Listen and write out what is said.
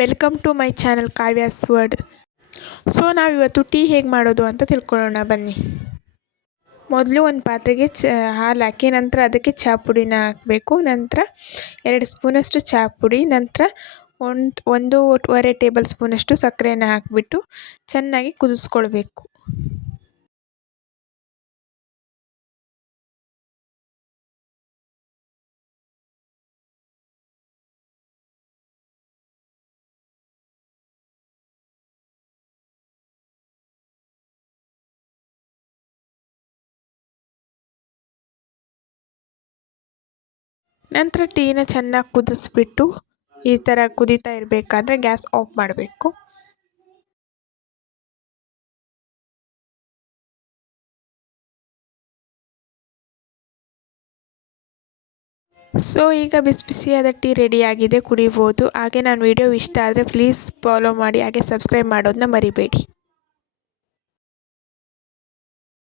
Welcome to my channel Kavya's word. So ನಾವಿವತ್ತು tea ಹೇಗೆ ಮಾಡೋದು ಅಂತ ತಿಳ್ಕೊಳ್ಳೋಣ ಬನ್ನಿ. ಮೊದಲು ಒಂದು ಪಾತ್ರೆಗೆ ಹಾಲು ಹಾಕಿ ನಂತರ ಅದಕ್ಕೆ ಚಹಾ ಪುಡಿನ ಹಾಕಬೇಕು. ನಂತರ 2 ಸ್ಪೂನಷ್ಟು ಚಹಾ ಪುಡಿ, ನಂತರ 1.5 ಟೇಬಲ್ ಸ್ಪೂನಷ್ಟು ಸಕ್ಕರೆಯನ್ನು ಹಾಕಿಬಿಟ್ಟು ಚೆನ್ನಾಗಿ ಕುದಿಸ್ಕೊಳ್ಬೇಕು. ನಂತರ ಟೀನ ಚೆನ್ನಾಗಿ ಕುದಿಸ್ಬಿಟ್ಟು ಈ ಥರ ಕುದೀತಾ ಇರಬೇಕಾದ್ರೆ ಗ್ಯಾಸ್ ಆಫ್ ಮಾಡಬೇಕು. ಸೊ ಈಗ ಬಿಸಿ ಬಿಸಿಯಾದ ಟೀ ರೆಡಿಯಾಗಿದೆ, ಕುಡಿಬೋದು. ಹಾಗೆ ನನ್ನ ವಿಡಿಯೋ ಇಷ್ಟ ಆದರೆ ಪ್ಲೀಸ್ ಫಾಲೋ ಮಾಡಿ, ಹಾಗೆ ಸಬ್ಸ್ಕ್ರೈಬ್ ಮಾಡೋದನ್ನ ಮರಿಬೇಡಿ.